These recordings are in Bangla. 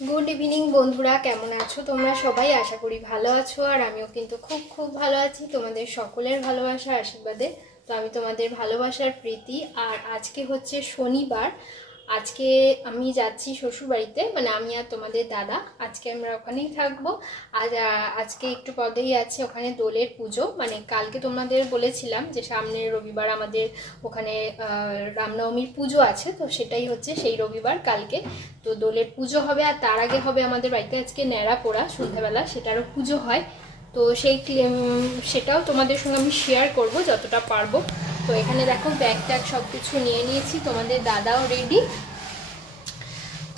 गुड इवनिंग बंधुरा केमन आछो तोमरा सबाई आशा करी भालो आछो और आमिओ किन्तु खूब खूब भालो आछि तोमादेर सकलेर भालोबासा आशीर्वादे। तो आमी तोमादेर भालोबासार प्रीति और आज के होच्छे शनिवार। आज के आमी जाচ্ছি शशुर बाड़ीते माने आमी और तोमादेर दादा आज के आमरा ओखानेई थाकबो। आज के एकटु पदेई आछे ओखाने दोलेर पुजो माने कालके तोमादेर बोलेछिलाम जे सामनेर रविवार आमादेर ओखाने रामनवमीर पुजो आछे तो सेटाई होच्छे सेई रविवार कालके। तो दोलेर पुजो होबे और तार आगे होबे आमादेर बाड़ीते आजके न्याड़ा पोड़ा सन्ध्याबेला सेटारও पुजो हय। तो सेटाও তোমাদের সঙ্গে আমি শেয়ার করব যতটা পারবো। তো এখানে দেখো ব্যাগ ট্যাগ সব কিছু নিয়ে নিয়েছি, তোমাদের দাদাও রেডি।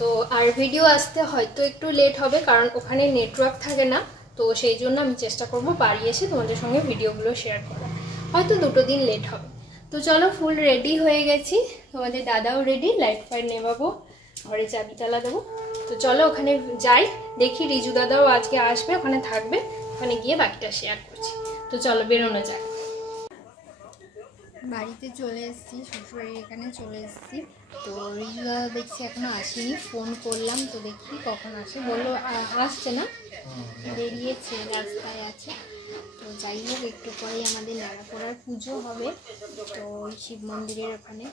তো আর ভিডিও আসতে হয়তো একটু লেট হবে কারণ ওখানে নেটওয়ার্ক থাকে না, তো সেই জন্য আমি চেষ্টা করব বাড়ি এসে তোমাদের সঙ্গে ভিডিওগুলো শেয়ার করার। হয়তো দুটো দিন লেট হবে। তো চলো ফুল রেডি হয়ে গেছি, তোমাদের দাদাও রেডি, লাইট ফাইট নেভাবো, ঘরে চাবি তালা দেবো। তো চলো ওখানে যাই, দেখি রিজু দাদাও আজকে আসবে, ওখানে থাকবে, ওখানে গিয়ে বাকিটা শেয়ার করছি। তো চলো বেরোনো যাক। বাড়িতে চলে এসেছি, শ্বশুরের এখানে চলে এসেছি। তো রিজু দাদা দেখছি এখনো আসেনি, ফোন করলাম তো দেখি কখন আসে, বললো আসছে না, বেরিয়েছে, রাস্তায় আছে। তো যাই হোক একটু পরেই আমাদের ন্যাড়াপোড়ার পুজো হবে। তো শিব মন্দিরের ওখানে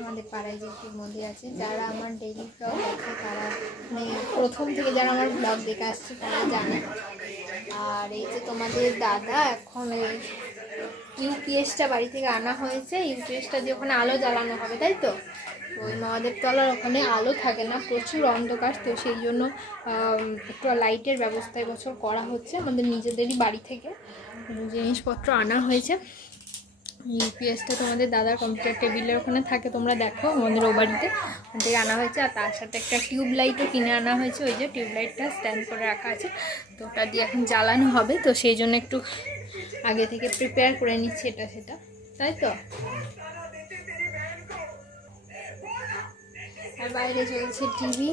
আমাদের পাড়ায় যে শিব মন্দির আছে, যারা আমার ডেইলি ব্লগ আছে তারা মানে প্রথম থেকে যারা আমার ব্লগ দেখে আসছে তারা জানে। আর এই যে তোমাদের দাদা এখন ইউপিএসটা বাড়ি থেকে আনা হয়েছে, ইউপিএসটা দিয়ে ওখানে আলো জ্বালানো হবে, তাই তো। ওই মহাদেব তলার ওখানে আলো থাকে না, প্রচুর অন্ধকার, তো সেই জন্য একটু লাইটের ব্যবস্থা এবছর করা হচ্ছে। আমাদের নিজেদেরই বাড়ি থেকে জিনিসপত্র আনা হয়েছে। ইউপিএসটা তোমাদের দাদার কম্পিউটার টেবিলের ওখানে থাকে, তোমরা দেখো আমাদের ও বাড়িতে ওখান থেকে আনা হয়েছে। আর তার সাথে একটা টিউব লাইটও কিনে আনা হয়েছে, ওই যে টিউব লাইটটা স্ট্যান্ড করে রাখা আছে, তো ওটা দিয়ে এখন জ্বালানো হবে। তো সেই জন্য একটু আগে থেকে প্রিপেয়ার করে নিচ্ছি এটা সেটা, তাই তো। আর বাইরে চলছে টিভি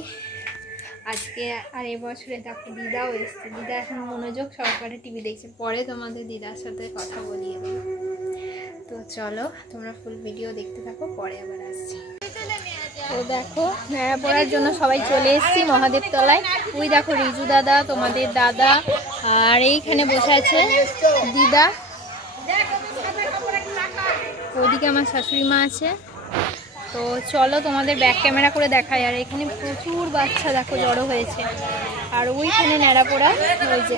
আজকে। আর এবছরে দেখো দিদাও এসছে, দিদা এখন মনোযোগ সহকারে টিভি দেখছে, পরে তোমাদের দিদার সাথে কথা বলিয়ে দেবো। তো চলো তোমরা ফুল ভিডিও দেখতে থাকো, পরে আবার আসছি। তো দেখো ন্যাড়া পড়ার জন্য সবাই চলে এসেছি মহাদেব তলায়। ওই দেখো রিজু দাদা, তোমাদের দাদা, আর এইখানে বসে আছে দিদা, ওদিকে আমার শাশুড়ি মা আছে। তো চলো তোমাদের ব্যাক ক্যামেরা করে দেখাই। আর এখানে প্রচুর বাচ্চা দেখো জড়ো হয়েছে। আর ওইখানে ন্যাড়াপোড়া, ওই যে,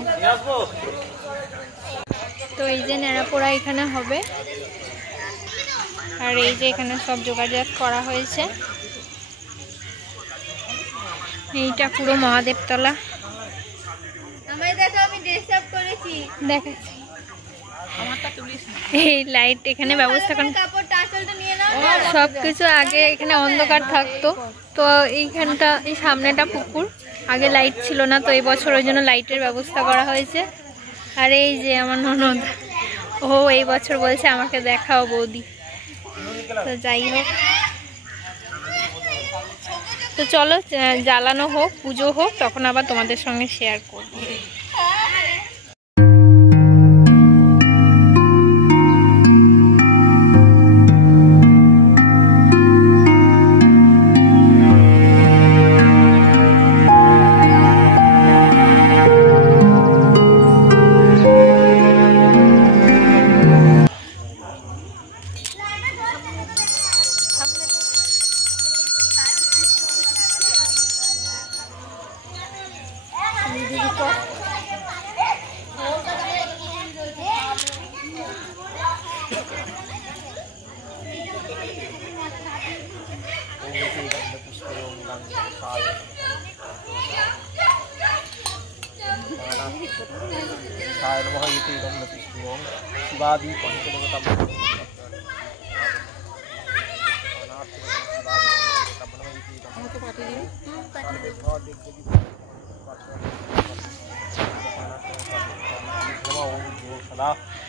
তো এই যে ন্যাড়াপোড়া এখানে হবে। আর এই যে এখানে সব যোগাযোগ করা হয়েছে। এইটা পুরো মহাদেবতলা, দেখাচ্ছি। এই লাইট এখানে ব্যবস্থা করেন, সবকিছু আগে এখানে অন্ধকার থাকতো, তো এইখানটা এই সামনেটা পুকুর, আগে লাইট ছিল না, তো এই বছর ওই জন্য লাইটের ব্যবস্থা করা হয়েছে। আর এই যে আমার ননদ, ও এই বছর বলছে আমাকে দেখাও বৌদি। তো যাই হোক, তো চলো জ্বালানো হোক, পুজো হোক, তখন আবার তোমাদের সঙ্গে শেয়ার করবো।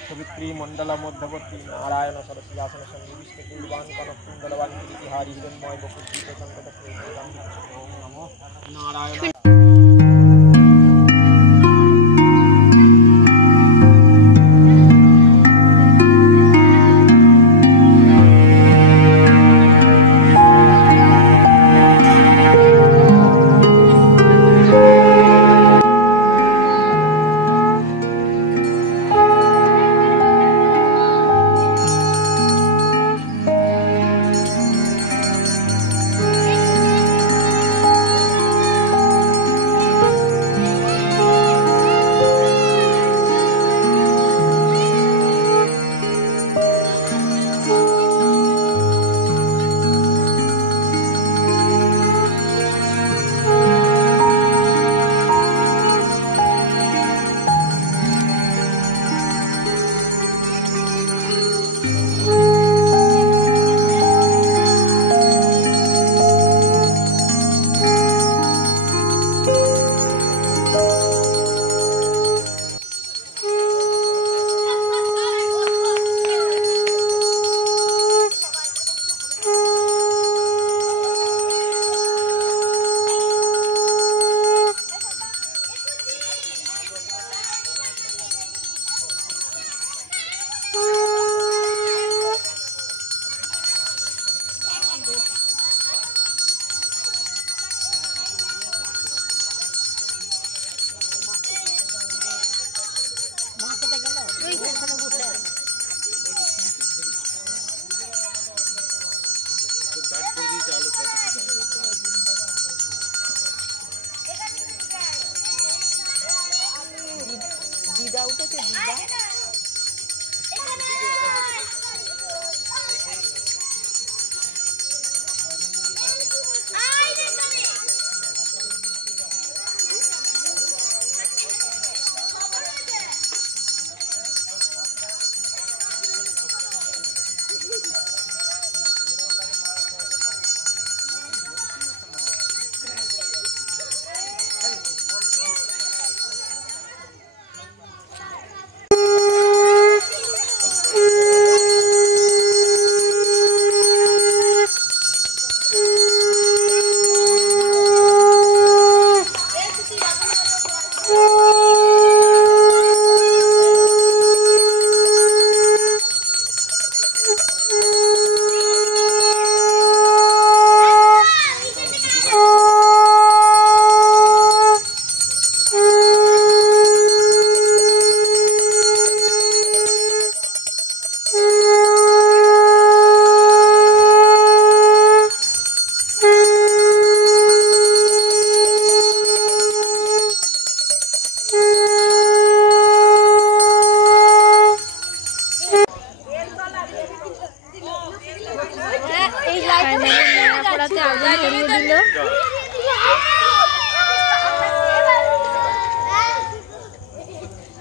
सवित्री मंडल मध्यवर्ती नारायण सरस्यासन सन्निविष्ट कुलवान कनक कुंडलवान कीर्तिहारी हिरण्मय बकुल संकट नमो नारायण।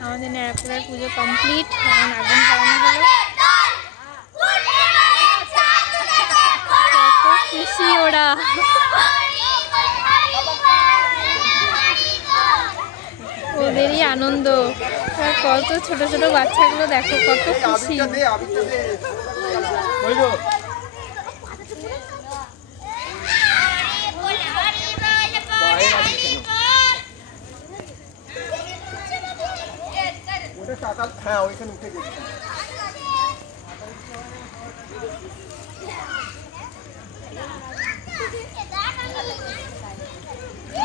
আমাদের ন্যাড়াপোড়ার পুজো কমপ্লিট। এখন আগুন জ্বালানো হলো। কত খুশি ওরা, ওদেরই আনন্দ। কত ছোট ছোট বাচ্চাগুলো দেখো কত খুশি।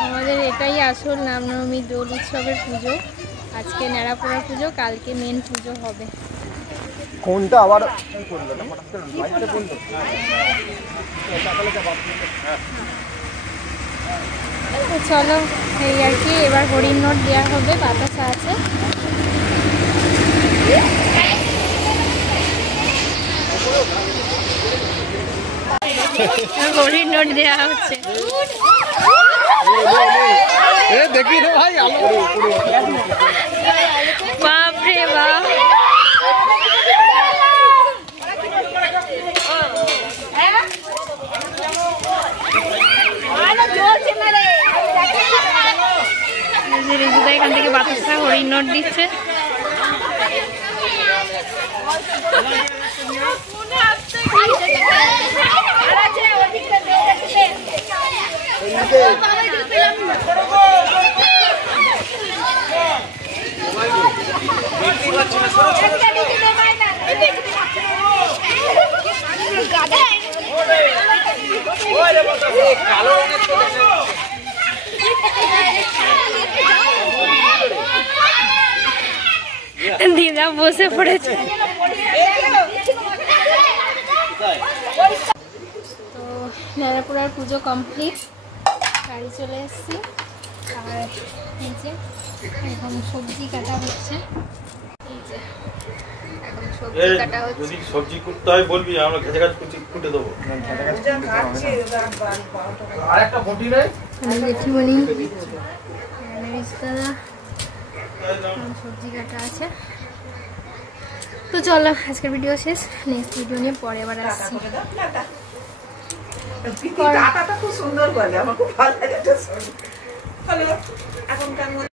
আমাদের এটাই আসল রামনবমী দোল উৎসবের পুজো। আজকে ন্যাড়াপোড়া পুজো, কালকে মেন পুজো হবে। কোনটা আবার চলো এই আর কি, এবার হরিণ নোট দেওয়া হবে, বাতাসা আছে। হরিণ নোট দেওয়া হচ্ছে। দেখি না ভাই, বাপরে বাপ, এখান থেকে বাতাসা হরিণ নোট দিচ্ছে। দিদা বসে পড়েছে। তো ন্যাড়াপোড়ার পুজো কমপ্লিট, বাড়ি চলে এসেছি। আর এই যে এখন সবজি কাটা হচ্ছে। এই যে এখন সবজি কাটা হচ্ছে। যদি সবজি কুটতে হয় বলবি, আমরা ঘেটে গাছ কুটে দেবো। আর একটা বটি নেই, জেঠিমণি দাদা সবজি কাটা আছে। তো চলো আজকের ভিডিও শেষ, নেক্সট ভিডিও নিয়ে পরে আবার আসছি। খুব সুন্দর বলে, আমার খুব ভালো লাগে। এখন কেমন